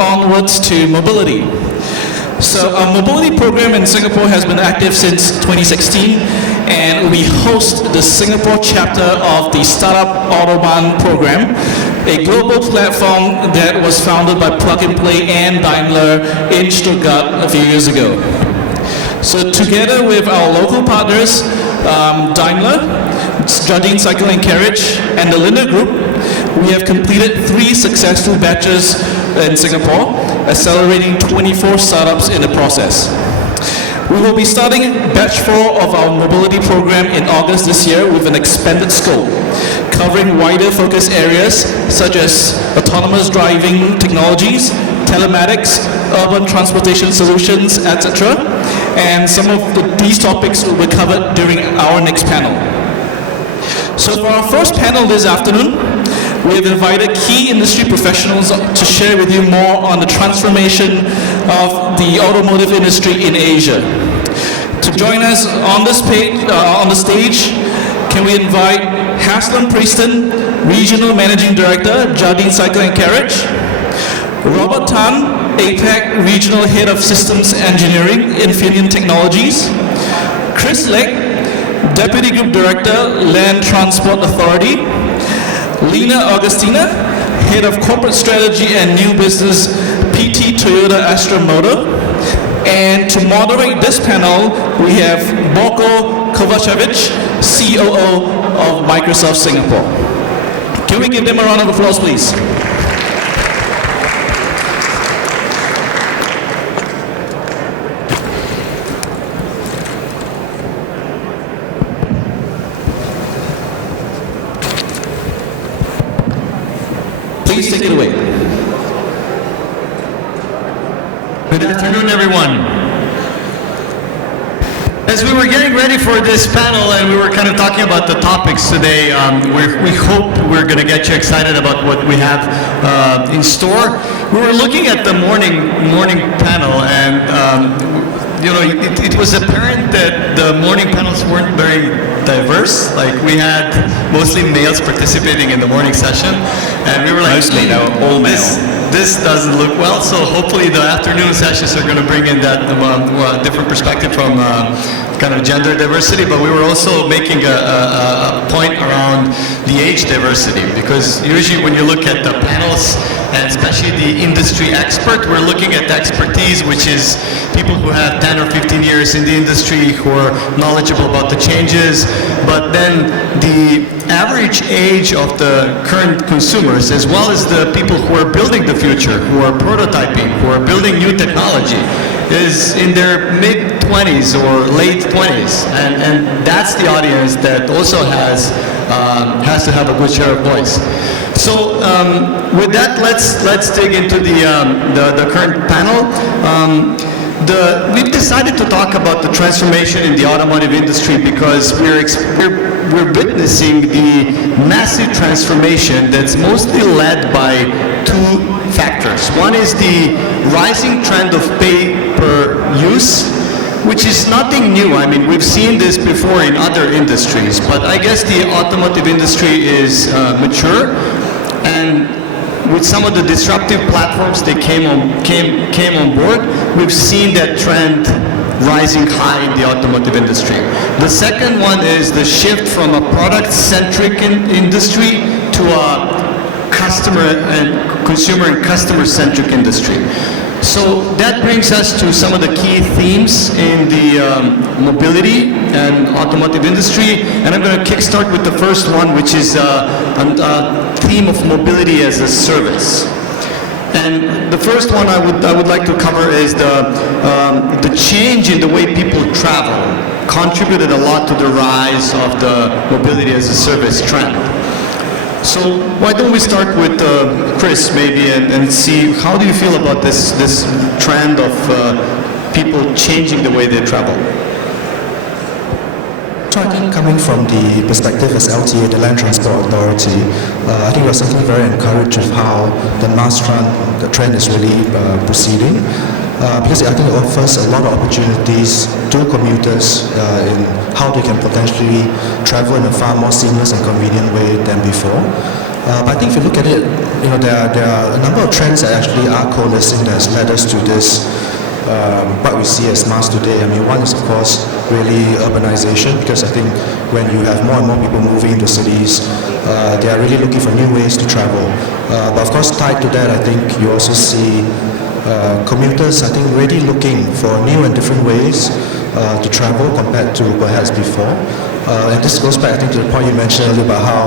onwards to mobility. So our mobility program in Singapore has been active since 2016, and we host the Singapore chapter of the Startup Autobahn program, a global platform that was founded by Plug and Play and Daimler in Stuttgart a few years ago. So together with our local partners, Daimler, Jardine Cycle and Carriage, and the Linde Group, we have completed 3 successful batches in Singapore, accelerating 24 startups in the process. We will be starting batch 4 of our mobility program in August this year with an expanded scope, covering wider focus areas such as autonomous driving technologies, telematics, urban transportation solutions, etc. And some of these topics will be covered during our next panel. So for our first panel this afternoon, we have invited key industry professionals to share with you more on the transformation of the automotive industry in Asia. To join us on the stage, can we invite Haslam Preston, Regional Managing Director, Jardine Cycle and Carriage, Robert Tan, APAC Regional Head of Systems Engineering, Infineon Technologies, Chris Legg, Deputy Group Director, Land Transport Authority, Lina Augustina, Head of Corporate Strategy and New Business, PT Toyota Astra Motor. And to moderate this panel, we have Boko Kovacevic, COO of Microsoft Singapore. Can we give them a round of applause, please? Please take it away. Good afternoon, everyone. As we were getting ready for this panel and we were kind of talking about the topics today, we hope we're going to get you excited about what we have in store. We were looking at the morning panel, and it was apparent that the morning panels weren't very diverse. Like, we had mostly males participating in the morning session, and we were like, mostly, no, all male. This doesn't look well, so hopefully the afternoon sessions are going to bring in that different perspective from kind of gender diversity, but we were also making a point around the age diversity, because usually when you look at the panels, and especially the industry expert, we're looking at the expertise, which is people who have 10 or 15 years in the industry, who are knowledgeable about the changes, but then the average age of the current consumers, as well as the people who are building the future, who are prototyping, who are building new technology, is in their mid-20s or late 20s, and that's the audience that also has to have a good share of voice. So with that, let's dig into the current panel. We've decided to talk about the transformation in the automotive industry because we're witnessing the massive transformation that's mostly led by 2 factors. One is the rising trend of pay per use, which is nothing new. I mean, we've seen this before in other industries, but I guess the automotive industry is mature, and with some of the disruptive platforms that came on board, we've seen that trend rising high in the automotive industry. The second one is the shift from a product-centric industry to a consumer and customer-centric industry. So that brings us to some of the key themes in the mobility and automotive industry, and I'm going to kickstart with the first one, which is a theme of mobility as a service. And the first one I would like to cover is the change in the way people travel contributed a lot to the rise of the mobility as a service trend. So why don't we start with Chris maybe and see, how do you feel about this trend of people changing the way they travel? So I think coming from the perspective as LTA, the Land Transport Authority, I think we're certainly very encouraged with how the the trend is really proceeding. Because I think it offers a lot of opportunities to commuters in how they can potentially travel in a far more seamless and convenient way than before. But I think if you look at it, there are a number of trends that actually are coalescing that has led us to this, what we see as mass today. I mean, one is, of course, really urbanization, because I think when you have more and more people moving into cities, they are really looking for new ways to travel. But of course, tied to that, I think you also see commuters, I think, really looking for new and different ways to travel compared to perhaps before. And this goes back, I think, to the point you mentioned earlier about how,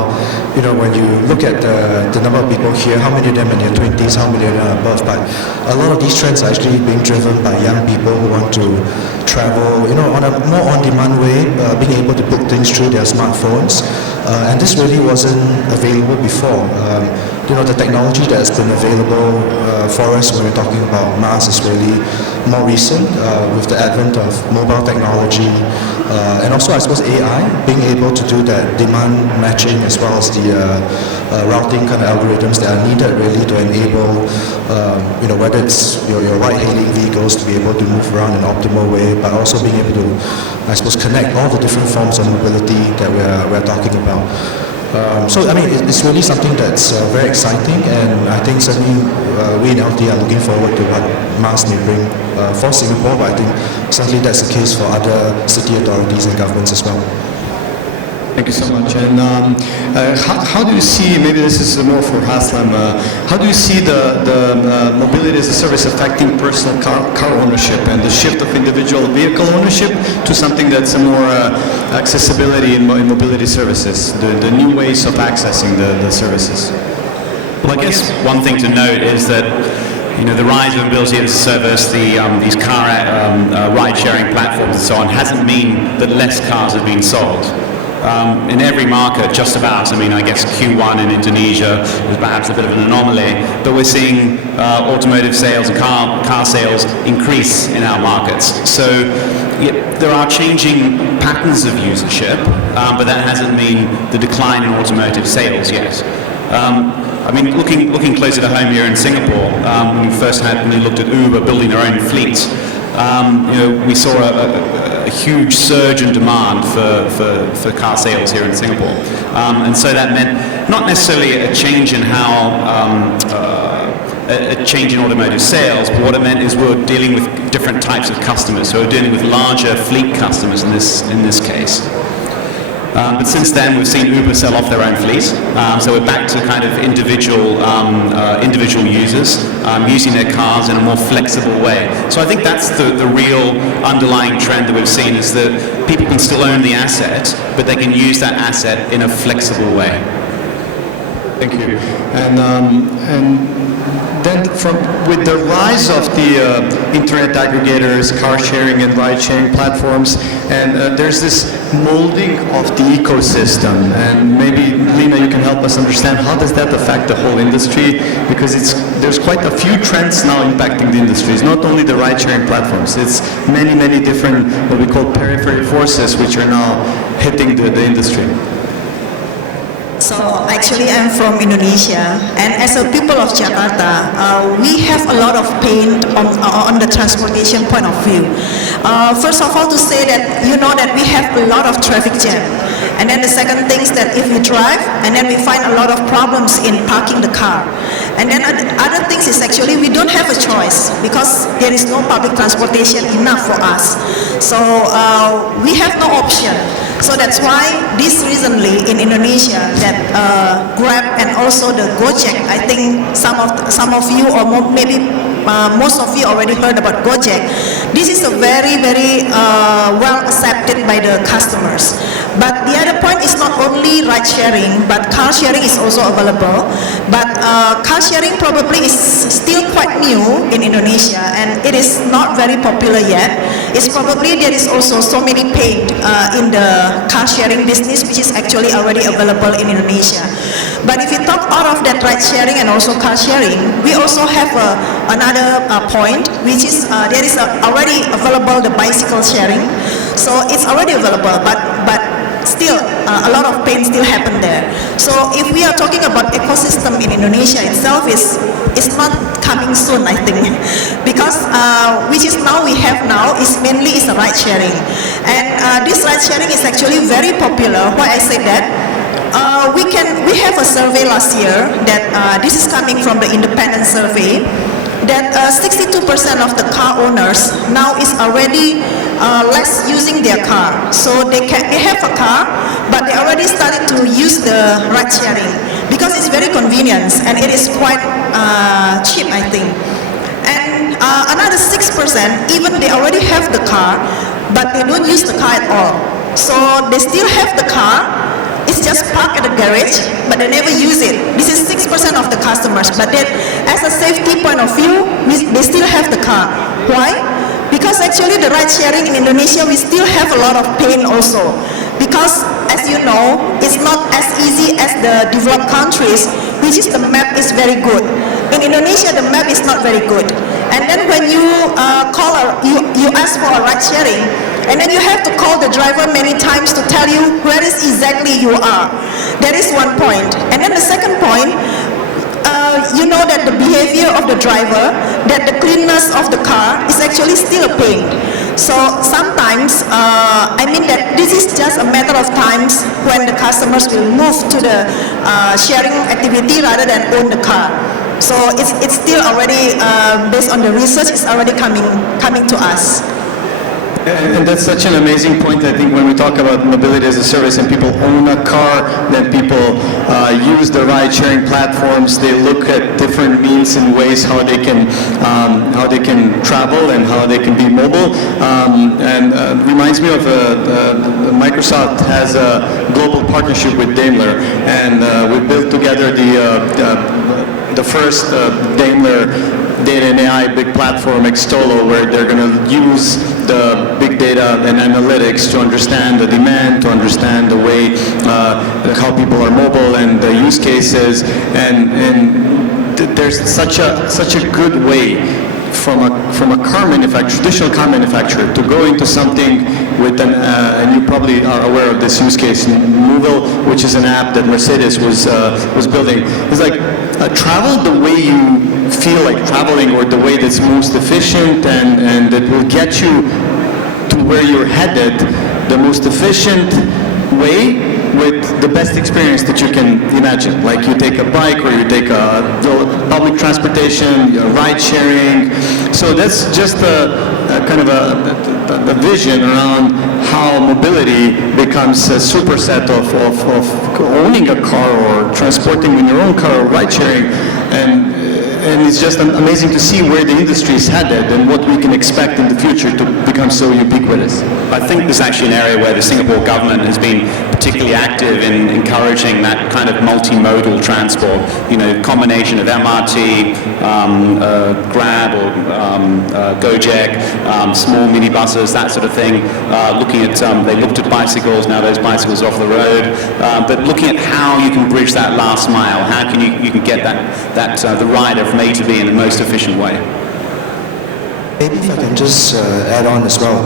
when you look at the number of people here, how many of them in their 20s, how many of them are above, but a lot of these trends are actually being driven by young people who want to travel, on a more on-demand way, being able to book things through their smartphones. And this really wasn't available before. The technology that's been available for us when we're talking about mass is really more recent, with the advent of mobile technology, and also, I suppose, AI, being able to do that demand matching as well as the routing kind of algorithms that are needed really to enable, whether it's your ride-hailing vehicles to be able to move around in an optimal way, but also being able to, I suppose, connect all the different forms of mobility that we're talking about. So, I mean, it's really something that's very exciting, and I think certainly we in LT are looking forward to what mass may bring for Singapore, but I think certainly that's the case for other city authorities and governments as well. Thank you so much. And how do you see, maybe this is more for Haslam, how do you see the mobility as a service affecting personal car ownership and the shift of individual vehicle ownership to something that's a more accessibility in mobility services, the new ways of accessing the services? Well, I guess one thing to note is that the rise of mobility as a service, these car ride-sharing platforms and so on, hasn't meant that less cars have been sold. In every market, just about, I guess Q1 in Indonesia is perhaps a bit of an anomaly, but we're seeing automotive sales and car sales increase in our markets. So there are changing patterns of usership, but that hasn't meant the decline in automotive sales yet. Looking closer to home here in Singapore, when we looked at Uber building their own fleet, we saw a huge surge in demand for car sales here in Singapore. And so that meant not necessarily a change in a change in automotive sales, but what it meant is we're dealing with different types of customers. So we're dealing with larger fleet customers in this case. But since then, we've seen Uber sell off their own fleet. So we're back to kind of individual users using their cars in a more flexible way. So I think that's the real underlying trend that we've seen, is that people can still own the asset, but they can use that asset in a flexible way. Thank you. And then with the rise of the internet aggregators, car sharing and ride sharing platforms, and there's this molding of the ecosystem, and maybe Lena, you can help us understand how does that affect the whole industry, because there's quite a few trends now impacting the industry. It's not only the ride sharing platforms, it's many different what we call periphery forces which are now hitting the industry. So actually I'm from Indonesia, and as a people of Jakarta, we have a lot of pain on the transportation point of view. First of all, to say that that we have a lot of traffic jam, and then the second thing is that if we drive and then we find a lot of problems in parking the car, and then other things is actually we don't have a choice because there is no public transportation enough for us. So we have no option. So that's why this recently in Indonesia that Grab and also the Gojek, I think some of you or maybe most of you already heard about Gojek. This is a very well accepted by the customers. But the other point is not only ride sharing, but car sharing is also available. But car sharing probably is still quite new in Indonesia, and it is not very popular yet. It's probably there is also so many pain in the car sharing business, which is actually already available in Indonesia. But if you talk out of that ride sharing and also car sharing, we also have another point, which is there is already available the bicycle sharing. So it's already available, but still a lot of pain still happen there. So if we are talking about ecosystem in Indonesia itself, it's not coming soon, I think, because which is now we have now is mainly is a ride sharing, and this ride sharing is actually very popular. Why I say that? We have a survey last year that this is coming from the independent survey that 62% of the car owners now is already less using their car. So they have a car, but they already started to use the ride sharing because it's very convenient and it is quite cheap, I think. And another 6%, even they already have the car, but they don't use the car at all. So they still have the car, it's just parked at the garage, but they never use it. This is 6% of the customers, but then as a safety point of view, they still have the car. Why? Because actually the ride sharing in Indonesia, we still have a lot of pain also. Because as you know, it's not as easy as the developed countries, which is the map is very good. In Indonesia, the map is not very good. And then when you you ask for a ride sharing, and then you have to call the driver many times to tell you where is exactly you are. That is one point. And then the second point, you know that the behavior of the driver, that the cleanness of the car is actually still a pain. So sometimes, I mean that this is just a matter of times when the customers will move to the sharing activity rather than own the car. So it's still already, based on the research, it's already coming to us. And that's such an amazing point, I think, when we talk about mobility as a service and people own a car, then people use the ride-sharing platforms, they look at different means and ways how they can travel and how they can be mobile. And reminds me of Microsoft has a global partnership with Daimler, and we built together the first Daimler data and AI big platform, Extolo, where they're going to use the big data and analytics to understand the demand, to understand the way how people are mobile and the use cases, and there's such a good way from a car manufacturer, traditional car manufacturer, to go into something with an, and you probably are aware of this use case, Movil, which is an app that Mercedes was building. It's like travel the way you feel like traveling, or the way that's most efficient and that will get you to where you're headed, the most efficient way with the best experience that you can imagine. Like you take a bike or you take a public transportation, ride sharing. So that's just a kind of a vision around how mobility becomes a superset of owning a car or transporting in your own car or ride sharing. And it's just amazing to see where the industry is headed and what we can expect in the future to become so ubiquitous. I think there's actually an area where the Singapore government has been particularly active in encouraging that kind of multimodal transport, combination of MRT, Grab or Gojek, small minibuses, that sort of thing. They looked at bicycles, now those bicycles are off the road, but looking at how you can bridge that last mile, how can you can get the rider from A to B in the most efficient way. Maybe if I can just add on as well.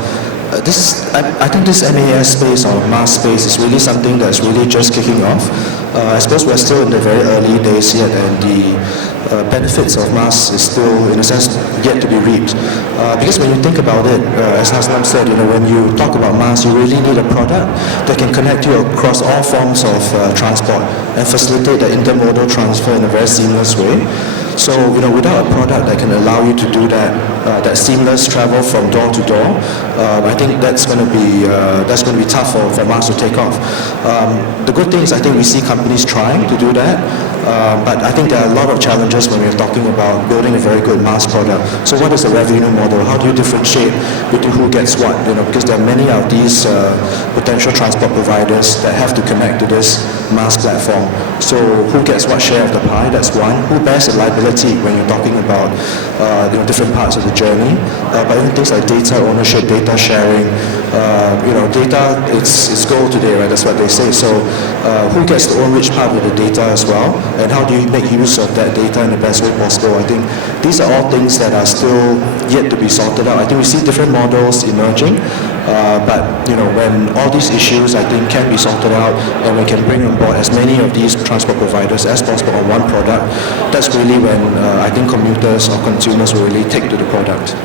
I think this MAS space or mass space is really something that's really just kicking off. I suppose we're still in the very early days yet, and the benefits of mass is still, in a sense, yet to be reaped. Because when you think about it, as Haslam said, when you talk about mass, you really need a product that can connect you across all forms of transport and facilitate the intermodal transfer in a very seamless way. So, without a product that can allow you to do that seamless travel from door to door, I think that's going to be tough for mass to take off. The good thing is, I think we see companies trying to do that, but I think there are a lot of challenges when we're talking about building a very good mass product. So, what is the revenue model? How do you differentiate between who gets what? Because there are many of these potential transport providers that have to connect to this mass platform. So, who gets what share of the pie? That's one. Who bears the liability when you're talking about different parts of the journey? But even things like data ownership, data sharing, data it's gold today, right? That's what they say. So who gets to own which part of the data as well, and how do you make use of that data in the best way possible? I think these are all things that are still yet to be sorted out. I think we see different models emerging, but when all these issues, I think, can be sorted out, and we can bring on board as many of these transport providers as possible on one product, that's really when I think commuters or consumers will really take to the product.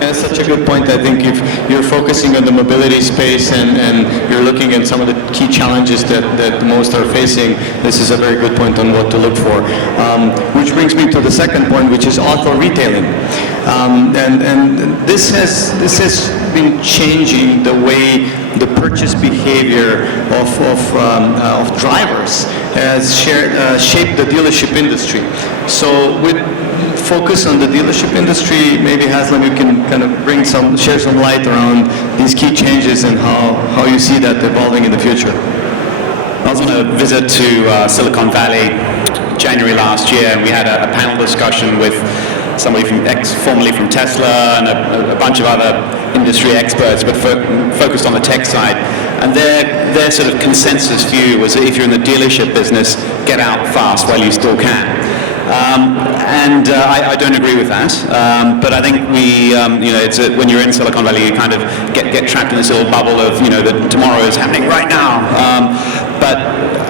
That's such a good point. I think if you're focusing on the mobility space and you're looking at some of the key challenges that most are facing, this is a very good point on what to look for. Which brings me to the second point, which is auto retailing. And this has been changing the way the purchase behavior of drivers has shaped the dealership industry. So with focus on the dealership industry, maybe Haslam, you can kind of share some light around these key changes and how you see that evolving in the future. I was on a visit to Silicon Valley January last year, and we had a panel discussion with somebody formerly from Tesla and a bunch of other industry experts, but focused on the tech side. And their sort of consensus view was that if you're in the dealership business, get out fast while you still can. I don't agree with that, but I think when you're in Silicon Valley, you kind of get trapped in this little bubble of, that tomorrow is happening right now. But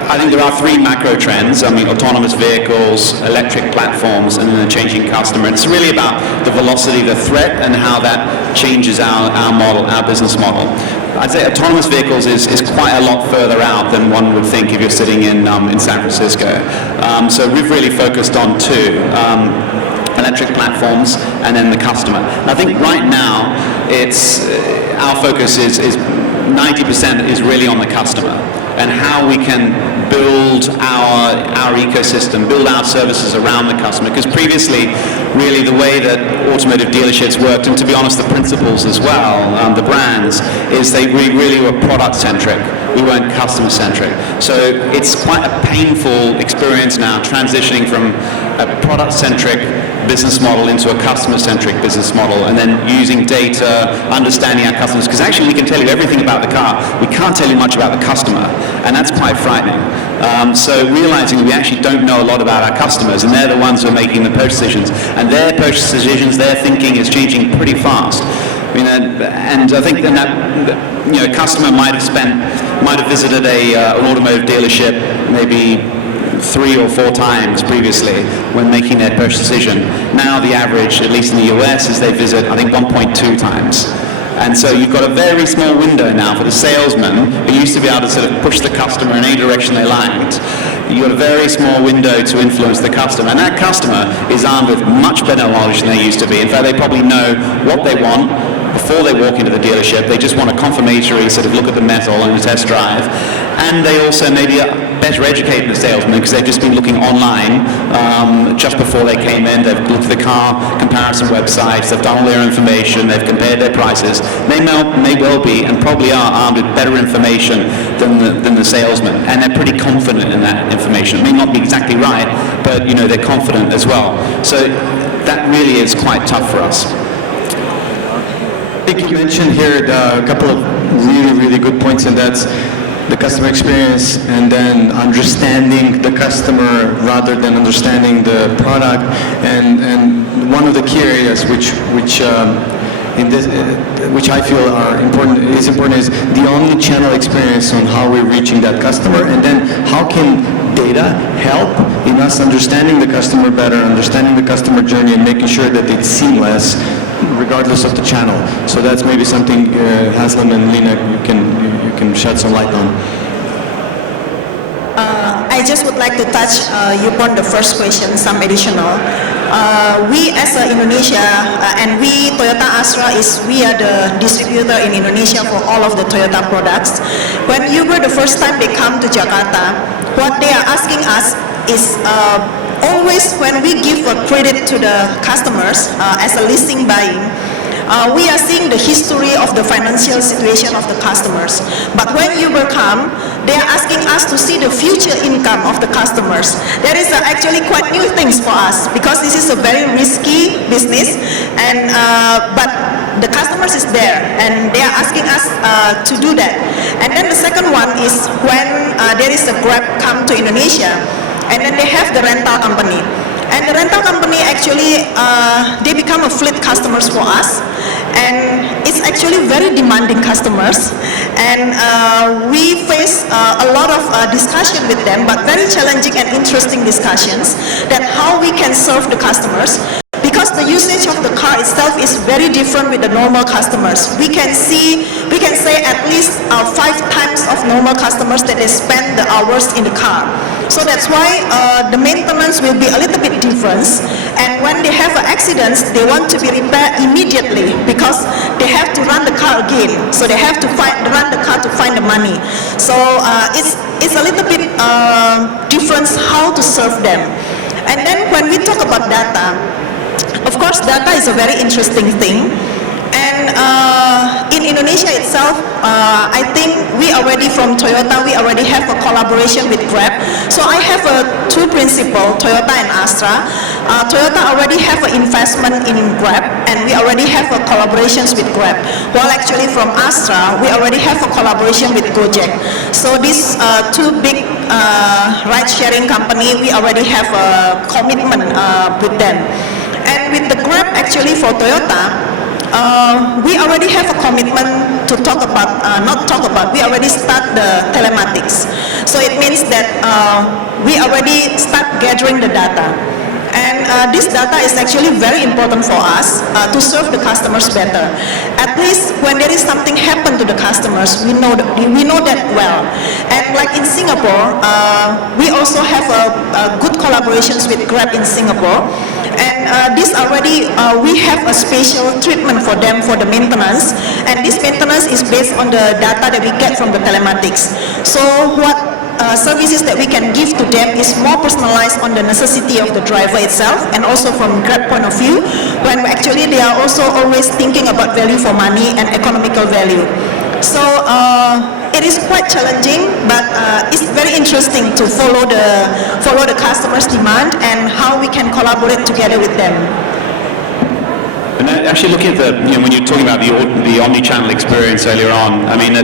I think there are three macro trends. I mean, autonomous vehicles, electric platforms, and then a changing customer. It's really about the velocity of the threat and how that changes our model, our business model. I'd say autonomous vehicles is quite a lot further out than one would think if you're sitting in San Francisco. So we've really focused on two, electric platforms and then the customer. And I think right now, our focus is 90% is really on the customer and how we can build our ecosystem, build our services around the customer. Because previously, really the way that automotive dealerships worked, and to be honest, the principals as well, the brands, is we really were product-centric. We weren't customer-centric. So it's quite a painful experience now transitioning from a product-centric business model into a customer-centric business model, and then using data, understanding our customers, because actually we can tell you everything about the car, we can't tell you much about the customer, and that's quite frightening. So realizing that we actually don't know a lot about our customers, and they're the ones who are making the purchase decisions, and their purchase decisions, their thinking is changing pretty fast. And I think that customer might have visited an automotive dealership maybe 3 or 4 times previously when making their purchase decision. Now the average, at least in the US, is they visit, I think, 1.2 times. And so you've got a very small window now for the salesman who used to be able to sort of push the customer in any direction they liked. You've got a very small window to influence the customer. And that customer is armed with much better knowledge than they used to be. In fact, they probably know what they want before they walk into the dealership. They just want a confirmatory sort of look at the metal and a test drive. And they also maybe are better educated than the salesman because they've just been looking online just before they came in. They've looked at the car comparison websites. They've done all their information. They've compared their prices. They may well be and probably are armed with better information than the salesman. And they're pretty confident in that information. It may not be exactly right, but they're confident as well. So that really is quite tough for us. I think you mentioned here a couple of really, really good points, and that's the customer experience and then understanding the customer rather than understanding the product. And one of the key areas which I feel is important is the omni-channel experience on how we're reaching that customer, and then how can data help in us understanding the customer better, understanding the customer journey, and making sure that it's seamless regardless of the channel. So that's maybe something Haslam and Lina, you can shed some light on. I just would like to touch upon the first question, some additional. We as Indonesia, and we, Toyota Astra, we are the distributor in Indonesia for all of the Toyota products. When Uber, the first time they come to Jakarta, what they are asking us is always when we give a credit to the customers as a leasing buying, we are seeing the history of the financial situation of the customers. But when Uber come, they are asking us to see the future income of the customers. That is actually quite new things for us because this is a very risky business, and but the customers is there and they are asking us to do that. And then the second one is when there is a Grab come to Indonesia, and then they have the rental company. And the rental company actually, they become a fleet customers for us. And it's actually very demanding customers. And we face a lot of discussion with them, but very challenging and interesting discussions that how we can serve the customers. Because because the usage of the car itself is very different with the normal customers. We can say at least 5 times of normal customers that they spend the hours in the car. So that's why the maintenance will be a little bit different. And when they have accidents, they want to be repaired immediately because they have to run the car again. So they have to run the car to find the money. So it's a little bit different how to serve them. And then when we talk about data, of course data is a very interesting thing. And in Indonesia itself, I think we already from Toyota, we already have a collaboration with Grab. So I have two principles, Toyota and Astra. Toyota already have an investment in Grab, and we already have a collaborations with Grab. While actually from Astra, we already have a collaboration with Gojek. So these two big ride-sharing company, we already have a commitment with them. And with the Grab, actually for Toyota, we already have a commitment to we already start the telematics. So it means that we already start gathering the data. And this data is actually very important for us to serve the customers better. At least when there is something happen to the customers, we know that well. And like in Singapore, we also have a good collaborations with Grab in Singapore. And this already, we have a special treatment for them for the maintenance. And this maintenance is based on the data that we get from the telematics. So what services that we can give to them is more personalized on the necessity of the driver itself, and also from Grab point of view, when actually they are also always thinking about value for money and economical value. So it is quite challenging, but it's very interesting to follow the customer's demand and how we can collaborate together with them. And actually, looking at when you're talking about the omni-channel experience earlier on, I mean,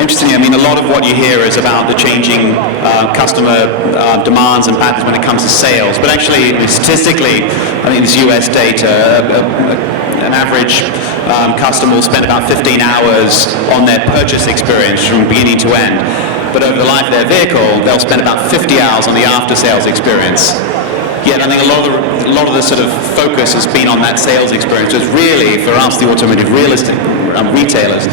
interestingly, I mean, a lot of what you hear is about the changing customer demands and patterns when it comes to sales. But actually, statistically, I think this US data, an average customer will spend about 15 hours on their purchase experience from beginning to end. But over the life of their vehicle, they'll spend about 50 hours on the after-sales experience. Yet I think a lot of the sort of focus has been on that sales experience. Because really, for us, the automotive retailers,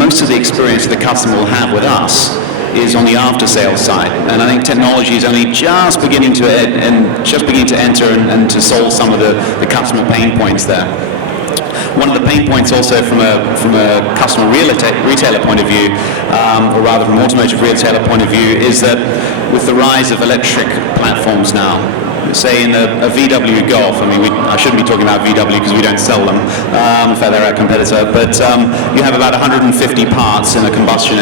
most of the experience the customer will have with us is on the after-sales side. And I think technology is only just beginning to enter and to solve some of the customer pain points there. One of the pain points also from a customer retailer point of view, or rather from an automotive retailer point of view, is that with the rise of electric platforms now, say in a VW Golf, I mean, I shouldn't be talking about VW because we don't sell them, in fact they're our competitor, but you have about 150 parts in their combustion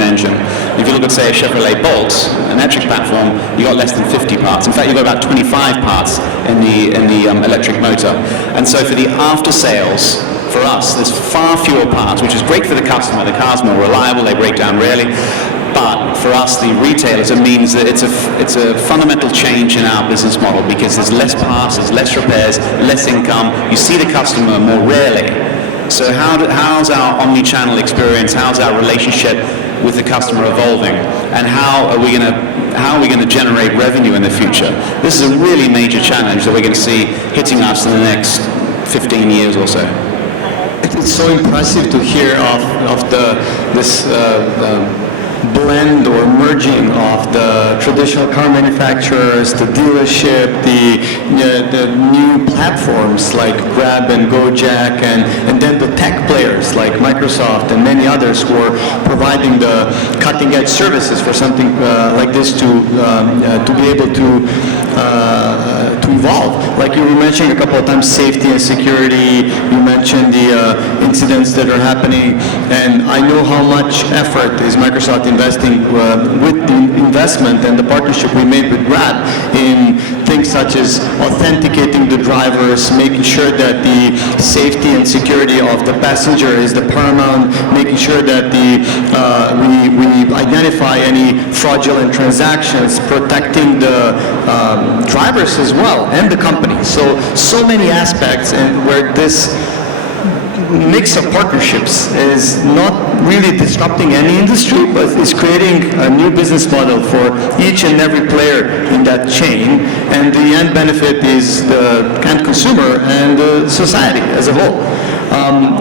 engine. If you look at, say, a Chevrolet Bolt, an electric platform, you've got less than 50 parts. In fact, you've got about 25 parts in the electric motor. And so for the after sales, for us, there's far fewer parts, which is great for the customer. The car's more reliable, they break down rarely. But for us, the retailers, it means that it's a fundamental change in our business model because there's less parts, there's less repairs, less income. You see the customer more rarely. So how's our omni-channel experience? How's our relationship with the customer evolving? And how are we going to generate revenue in the future? This is a really major challenge that we're going to see hitting us in the next 15 years or so. It's so impressive to hear of this blend or merging of the traditional car manufacturers, the dealership, the new platforms like Grab and Gojek, and then the tech players like Microsoft and many others who are providing the cutting-edge services for something like this to be able to evolve. Like you were mentioning a couple of times, safety and security. You mentioned the incidents that are happening, and I know how much effort is Microsoft investing with the investment and the partnership we made with Grab in things such as authenticating the drivers, making sure that the safety and security of the passenger is the paramount, making sure that we identify any fraudulent transactions, protecting the drivers as well and the company. So many aspects, and where this mix of partnerships is not really disrupting any industry, but is creating a new business model for each and every player in that chain, and the end benefit is the end consumer and the society as a whole.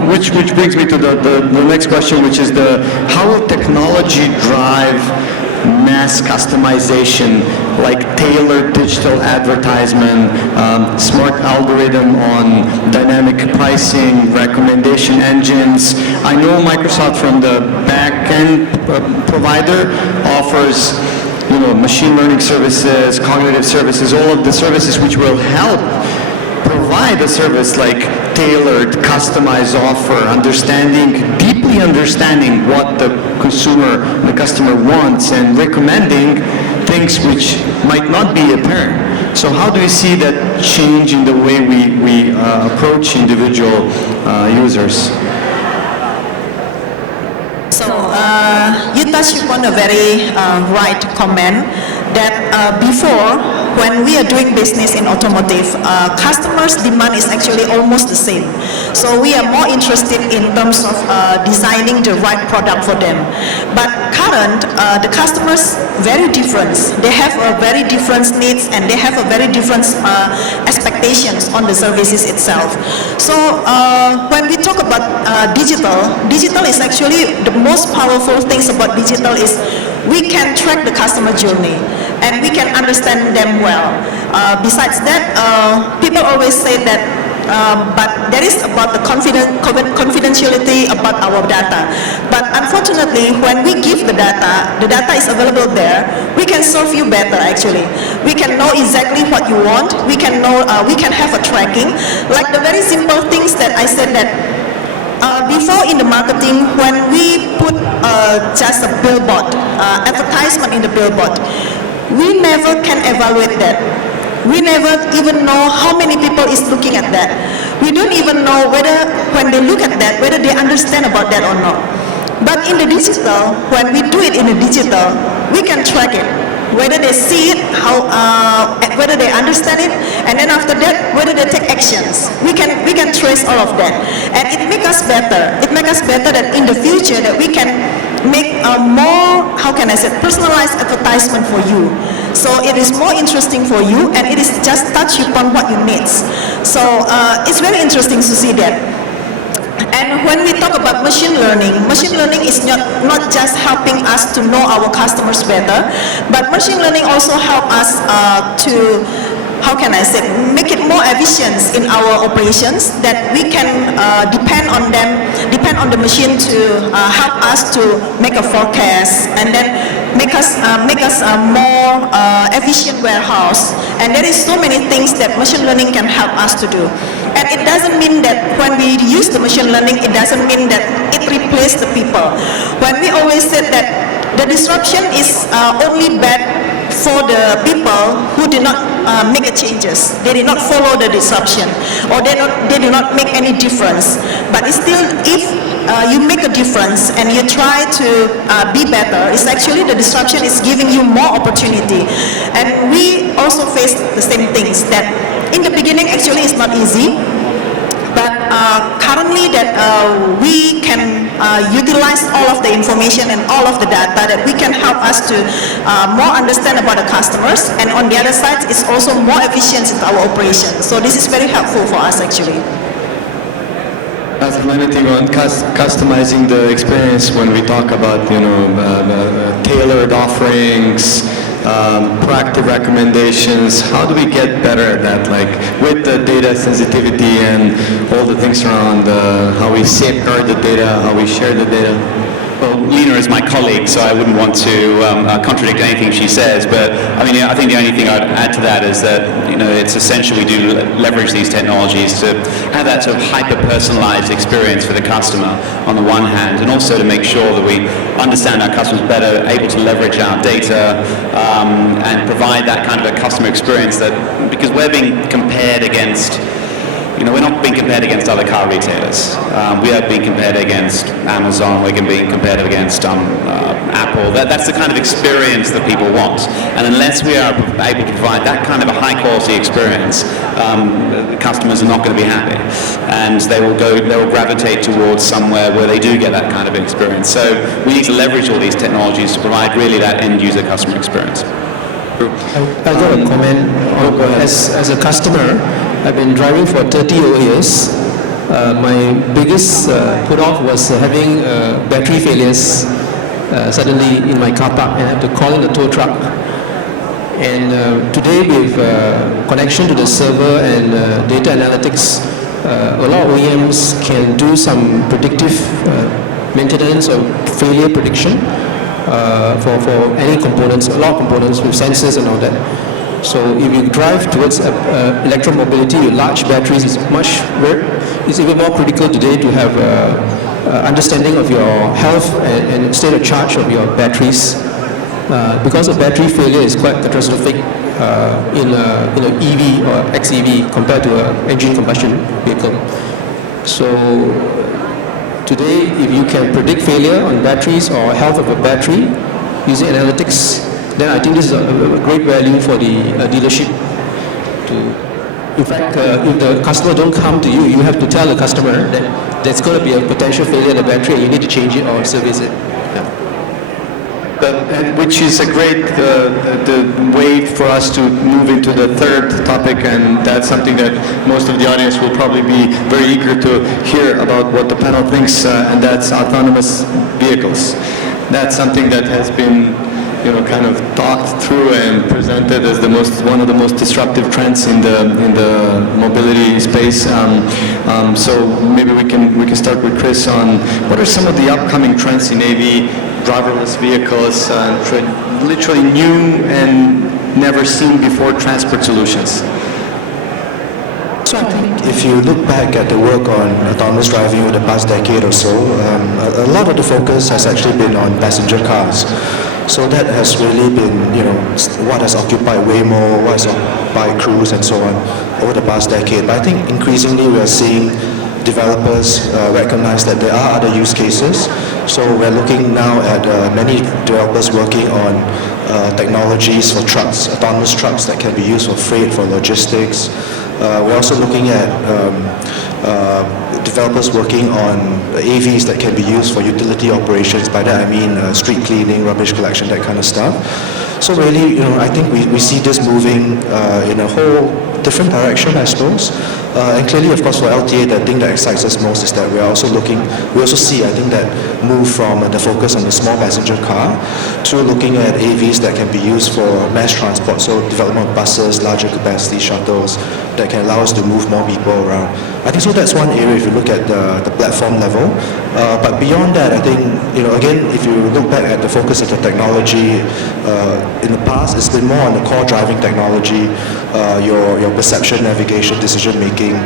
Which brings me to the next question, which is how will technology drive mass customization, like tailored digital advertisement, smart algorithm on dynamic pricing, recommendation engines. I know Microsoft from the back-end provider offers machine learning services, cognitive services, all of the services which will help provide a service like tailored, customized offer, deeply understanding what the customer wants, and recommending things which might not be apparent. So how do you see that change in the way we approach individual users? So you touched upon a very right comment that before, when we are doing business in automotive, customers' demand is actually almost the same. So we are more interested in terms of designing the right product for them. But current, the customers very different. They have a very different needs, and they have a very different expectations on the services itself. So when we talk about digital is actually the most powerful things about digital is we can track the customer journey and we can understand them well. Besides that, people always say that but there is about the confidentiality about our data. But unfortunately, when we give the data is available there, we can serve you better actually. We can know exactly what you want. We can know, we can have a tracking. Like the very simple things that I said that before in the marketing, when we put just a billboard, advertisement in the billboard, we never can evaluate that. We never even know how many people is looking at that. We don't even know whether, when they look at that, whether they understand about that or not. But in the digital, when we do it in the digital, we can track it. Whether they see it, whether they understand it, and then after that, whether they take actions. We can trace all of that. And it makes us better. It makes us better that in the future that we can make a more, personalized advertisement for you. So it is more interesting for you, and it is just touch upon what you need. So it's very interesting to see that. And when we talk about machine learning is not just helping us to know our customers better, but machine learning also help us to, make it more efficient in our operations, that we can depend on the machine to help us to make a forecast, and then make us a more efficient warehouse. And there is so many things that machine learning can help us to do. And it doesn't mean that when we use the machine learning, it doesn't mean that it replaces the people. When we always said that the disruption is only bad for the people who did not make a changes. They did not follow the disruption, or they do not make any difference. But it's still, if you make a difference and you try to be better, it's actually the disruption is giving you more opportunity. And we also face the same things, that in the beginning actually it's not easy, but currently that we can utilize all of the information and all of the data, that we can help us to more understand about the customers, and on the other side it's also more efficient in our operation. So this is very helpful for us actually. As anything on customizing the experience, when we talk about tailored offerings, proactive recommendations, how do we get better at that, like with the data sensitivity and all the things around how we safeguard the data, how we share the data? Well, Lena is my colleague, so I wouldn't want to contradict anything she says, but I mean, I think the only thing I'd add to that is that, it's essential we do leverage these technologies to have that sort of hyper-personalized experience for the customer on the one hand, and also to make sure that we understand our customers better, able to leverage our data, and provide that kind of a customer experience, that because we're being compared against we're not being compared against other car retailers. We are being compared against Amazon, we're being compared against Apple. That's the kind of experience that people want. And unless we are able to provide that kind of a high quality experience, customers are not going to be happy. And they will gravitate towards somewhere where they do get that kind of experience. So we need to leverage all these technologies to provide really that end user customer experience. I got a comment. As a customer, I've been driving for 30 years. My biggest put-off was having battery failures suddenly in my car park, and I have to call in the tow truck. And today, with connection to the server and data analytics, a lot of OEMs can do some predictive maintenance or failure prediction for any components, a lot of components with sensors and all that. So if you drive towards electromobility with large batteries, it's even more critical today to have understanding of your health and state of charge of your batteries. Because a battery failure is quite catastrophic in an EV or XEV compared to an engine combustion vehicle. So today, if you can predict failure on batteries or health of a battery using analytics, then I think this is a great value for the dealership. In fact, if the customer don't come to you, you have to tell the customer that there's going to be a potential failure in the battery and you need to change it or service it. Yeah. Which is a great the way for us to move into the third topic, and that's something that most of the audience will probably be very eager to hear about what the panel thinks, and that's autonomous vehicles. That's something that has been kind of talked through and presented as one of the most disruptive trends in the mobility space. So maybe we can start with Chris on what are some of the upcoming trends in AV, driverless vehicles, literally new and never seen before transport solutions. So I think if you look back at the work on autonomous driving over the past decade or so, a lot of the focus has actually been on passenger cars. So that has really been, what has occupied way more, what has occupied Cruise and so on over the past decade. But I think increasingly we are seeing developers recognize that there are other use cases. So we're looking now at many developers working on technologies for trucks, autonomous trucks that can be used for freight, for logistics. We're also looking at developers working on AVs that can be used for utility operations. By that I mean street cleaning, rubbish collection, that kind of stuff. So really, I think we see this moving in a whole different direction, I suppose. And clearly, of course, for LTA, the thing that excites us most is that we also see, I think, that move from the focus on the small passenger car to looking at AVs that can be used for mass transport, so development of buses, larger capacity shuttles that can allow us to move more people around. I think so that's one area if you look at the platform level. But beyond that, I think, again, if you look back at the focus of the technology in the past, it's been more on the core driving technology, your perception, navigation, decision-making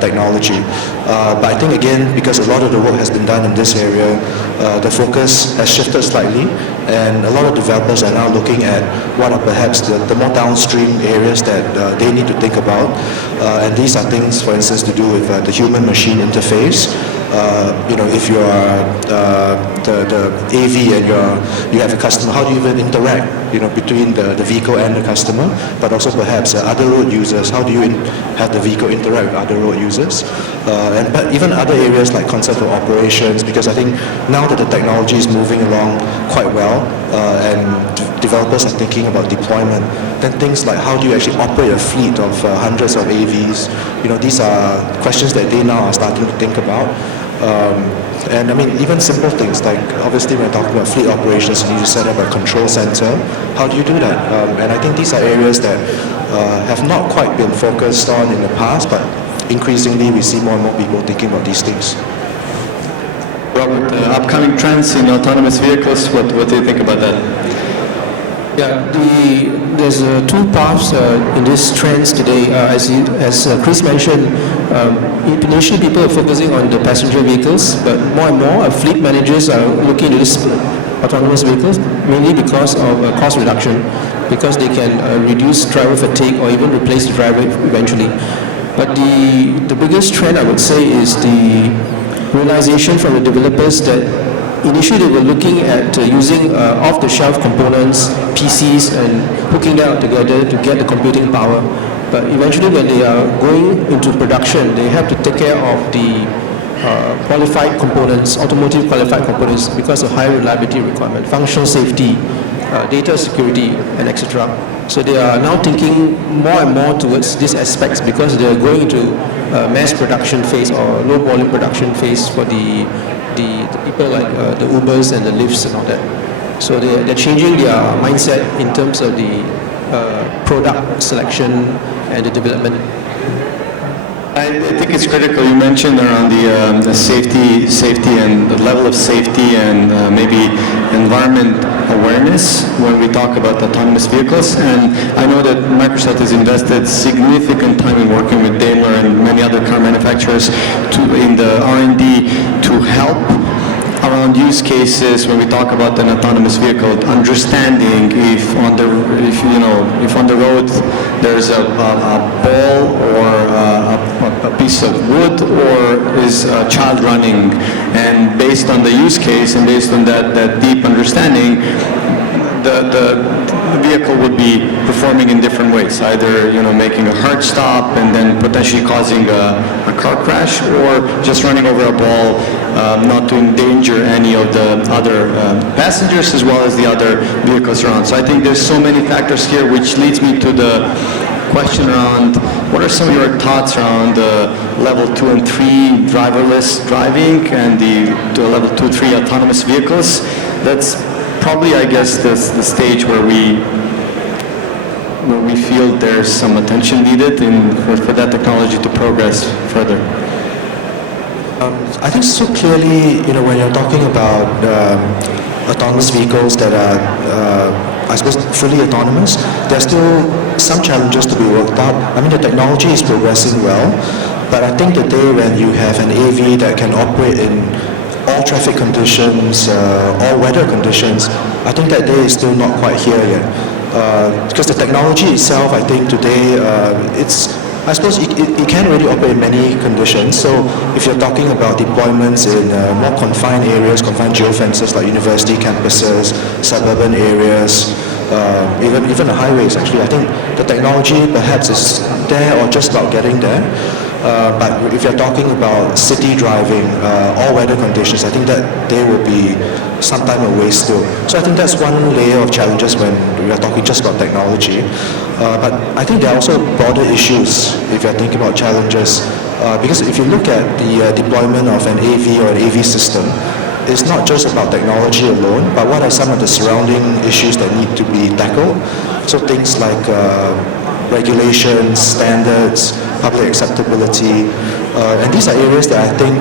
technology. But I think, again, because a lot of the work has been done in this area, the focus has shifted slightly, and a lot of developers are now looking at what are perhaps the more downstream areas that they need to think about. And these are things, for instance, to do with the human-machine interface. If you are the AV and you have a customer, how do you even interact, between the vehicle and the customer, but also perhaps other road users, how do you have the vehicle interact with other road users? But even other areas like concept of operations, because I think now that the technology is moving along quite well, and developers are thinking about deployment, then things like how do you actually operate a fleet of hundreds of AVs, these are questions that they now are starting to think about. And I mean, even simple things like, obviously when we're talking about fleet operations, you need to set up a control center. How do you do that? And I think these are areas that have not quite been focused on in the past, but increasingly we see more and more people thinking about these things. Robert, upcoming trends in autonomous vehicles, what do you think about that? Yeah, there's two paths in these trends today. As Chris mentioned, initially people are focusing on the passenger vehicles, but more and more fleet managers are looking into this autonomous vehicles, mainly because of cost reduction, because they can reduce driver fatigue or even replace the driver eventually. But the biggest trend, I would say, is the realization from the developers that initially they were looking at using off-the-shelf components, PCs, and hooking them together to get the computing power. But eventually when they are going into production, they have to take care of the qualified components, automotive qualified components, because of high reliability requirement, functional safety, data security, and etc. So they are now thinking more and more towards these aspects because they are going into mass production phase or low volume production phase for the people like the Ubers and the Lyfts and all that. So they're changing their mindset in terms of the product selection and the development. I think it's critical. You mentioned around the safety and the level of safety and maybe environment awareness when we talk about autonomous vehicles. And I know that Microsoft has invested significant time in working with Daimler and many other car manufacturers in the R&D to help around use cases when we talk about an autonomous vehicle, understanding if on the road there's a ball or a piece of wood or is a child running, and based on the use case and based on that deep understanding, the vehicle would be performing in different ways, either making a hard stop and then potentially causing a car crash, or just running over a ball, not to endanger any of the other passengers as well as the other vehicles around. So I think there's so many factors here, which leads me to the question around what are some of your thoughts around level 2 and 3 driverless driving and the level 2, 3 autonomous vehicles. That's probably, I guess, the stage where we feel there's some attention needed for that technology to progress further. I think so clearly, when you're talking about autonomous vehicles that are, I suppose, fully autonomous, there's still some challenges to be worked out. I mean, the technology is progressing well, but I think the day when you have an AV that can operate in all traffic conditions, all weather conditions, I think that day is still not quite here yet. Because the technology itself, I think today, I suppose it can really operate in many conditions. So if you're talking about deployments in more confined areas, confined geofences like university campuses, suburban areas, even the highways actually, I think the technology perhaps is there or just about getting there. But if you're talking about city driving, all weather conditions, I think that they will be some time away still. So I think that's one layer of challenges when we are talking just about technology. But I think there are also broader issues if you're thinking about challenges. Because if you look at the deployment of an AV or an AV system, it's not just about technology alone, but what are some of the surrounding issues that need to be tackled? So things like regulations, standards, public acceptability, and these are areas that I think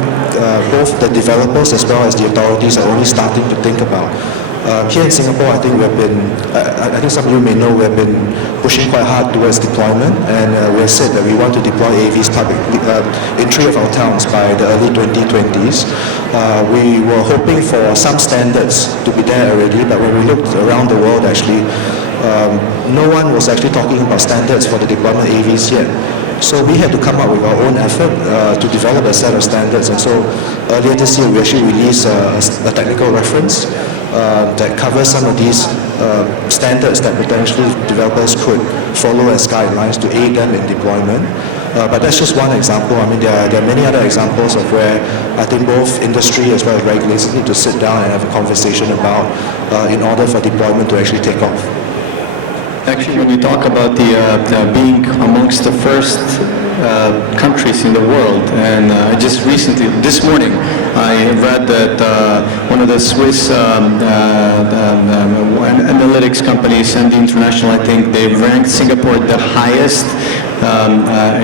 both the developers as well as the authorities are only starting to think about. Here in Singapore, I think I think some of you may know we've been pushing quite hard towards deployment, and we have said that we want to deploy AVs publicly in 3 of our towns by the early 2020s. We were hoping for some standards to be there already, but when we looked around the world, actually, no one was actually talking about standards for the deployment AVs yet. So we had to come up with our own effort to develop a set of standards. And so earlier this year, we actually released a technical reference that covers some of these standards that potentially developers could follow as guidelines to aid them in deployment. But that's just one example. I mean, there are many other examples of where I think both industry as well as regulators need to sit down and have a conversation about in order for deployment to actually take off. Actually, when you talk about the being amongst the first countries in the world, and just recently, this morning, I read that one of the Swiss analytics companies, and International, I think, they ranked Singapore the highest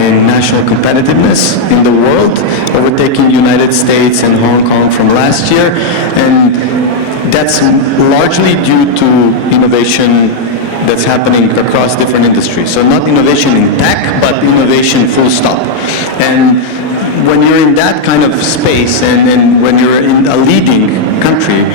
in national competitiveness in the world, overtaking United States and Hong Kong from last year, and that's largely due to innovation that's happening across different industries. So not innovation in tech, but innovation full stop. And when you're in that kind of space and when you're in a leading country,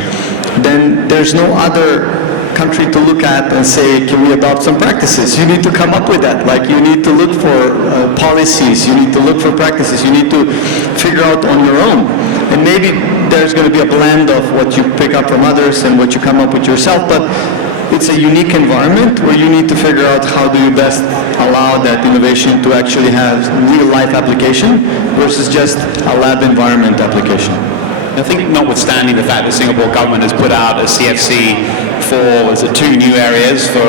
then there's no other country to look at and say, can we adopt some practices? You need to come up with that. Like, you need to look for policies, you need to look for practices, you need to figure out on your own. And maybe there's going to be a blend of what you pick up from others and what you come up with yourself, but it's a unique environment where you need to figure out how do you best allow that innovation to actually have real-life application versus just a lab environment application. I think notwithstanding the fact that Singapore government has put out a CFC for 2 new areas for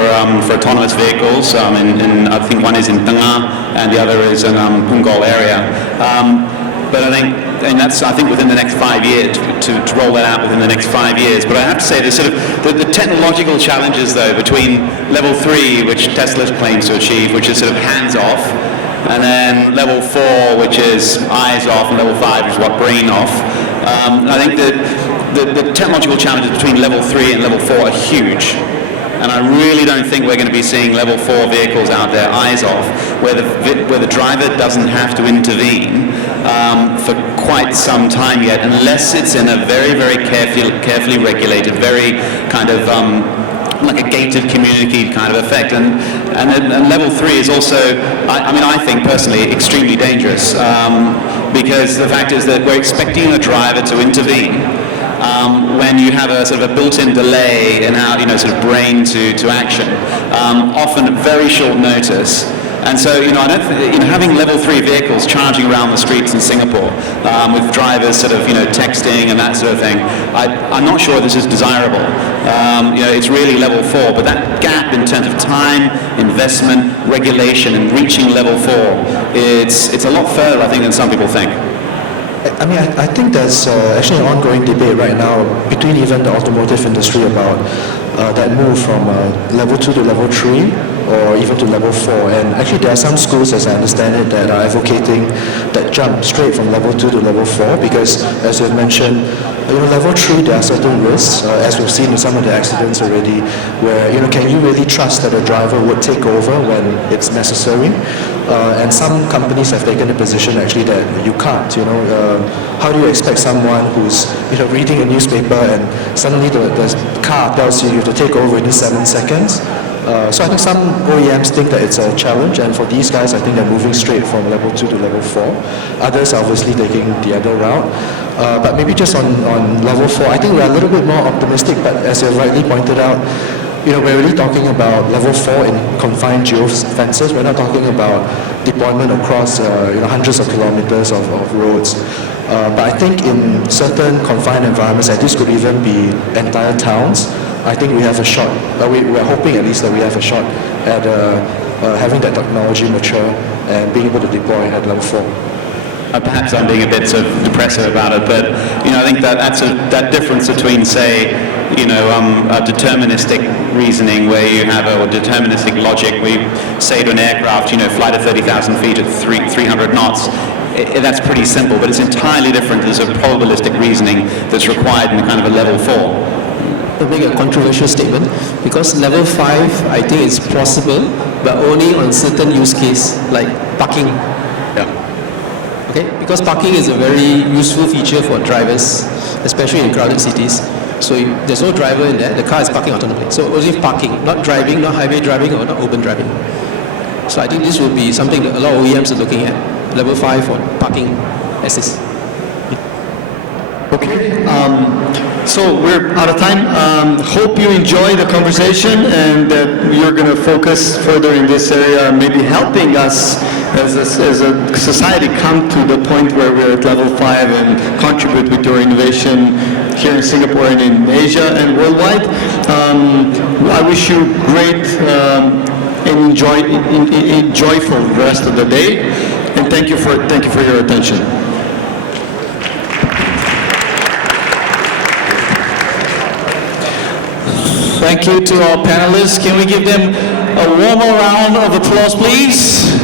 autonomous vehicles, I think one is in Tengah and the other is in Punggol area. But I think within the next 5 years, to roll that out within the next 5 years. But I have to say there's sort of the technological challenges though between level 3, which Tesla claims to achieve, which is sort of hands off, and then level 4, which is eyes off, and level 5, which is what, brain off. I think that the technological challenges between level 3 and level 4 are huge. And I really don't think we're going to be seeing level 4 vehicles out there, eyes off, where the driver doesn't have to intervene for quite some time yet, unless it's in a very, very carefully regulated, very kind of like a gated community kind of effect. And level 3 is also, I think personally, extremely dangerous because the fact is that we're expecting the driver to intervene when you have a sort of a built-in delay in how, sort of brain to action, often at very short notice. And so, I don't think, having level 3 vehicles charging around the streets in Singapore with drivers sort of, texting and that sort of thing, I'm not sure this is desirable. It's really level 4, but that gap in terms of time, investment, regulation, and reaching level 4, it's a lot further, I think, than some people think. I think there's actually an ongoing debate right now between even the automotive industry about that move from level 2 to level 3 or even to level 4. And actually there are some schools, as I understand it, that are advocating that jump straight from level 2 to level 4 because, as you mentioned, level 3 there are certain risks, as we've seen in some of the accidents already, where can you really trust that a driver would take over when it's necessary? And some companies have taken a position actually that you can't. How do you expect someone who's reading a newspaper and suddenly the car tells you have to take over within 7 seconds? So I think some OEMs think that it's a challenge, and for these guys I think they're moving straight from level 2 to level 4. Others are obviously taking the other route. But maybe just on level 4, I think we're a little bit more optimistic, but as you rightly pointed out, we're really talking about level 4 in confined geofences. We're not talking about deployment across hundreds of kilometers of roads. But I think in certain confined environments, and this could even be entire towns, I think we have a shot. We're hoping at least that we have a shot at having that technology mature and being able to deploy at level 4. Perhaps I'm being a bit sort of depressive about it, but I think that difference between, say, a deterministic reasoning where you have a deterministic logic where you say to an aircraft, fly to 30,000 feet at 300 knots. That's pretty simple, but it's entirely different. There's a probabilistic reasoning that's required in kind of a level 4. I'll make a controversial statement because level 5, I think it's possible, but only on certain use case like parking. Okay, because parking is a very useful feature for drivers, especially in crowded cities. So there's no driver in there, the car is parking autonomously. So only parking, not driving, not highway driving, or not urban driving. So I think this will be something that a lot of OEMs are looking at, level 5 for parking assist. Okay, so we're out of time. Hope you enjoy the conversation and that you're going to focus further in this area, maybe helping us as a society come to the point where we're at level 5 and contribute with your innovation here in Singapore and in Asia and worldwide. I wish you great and enjoyful rest of the day, and thank you for your attention. Thank you to our panelists. Can we give them a warmer round of applause, please?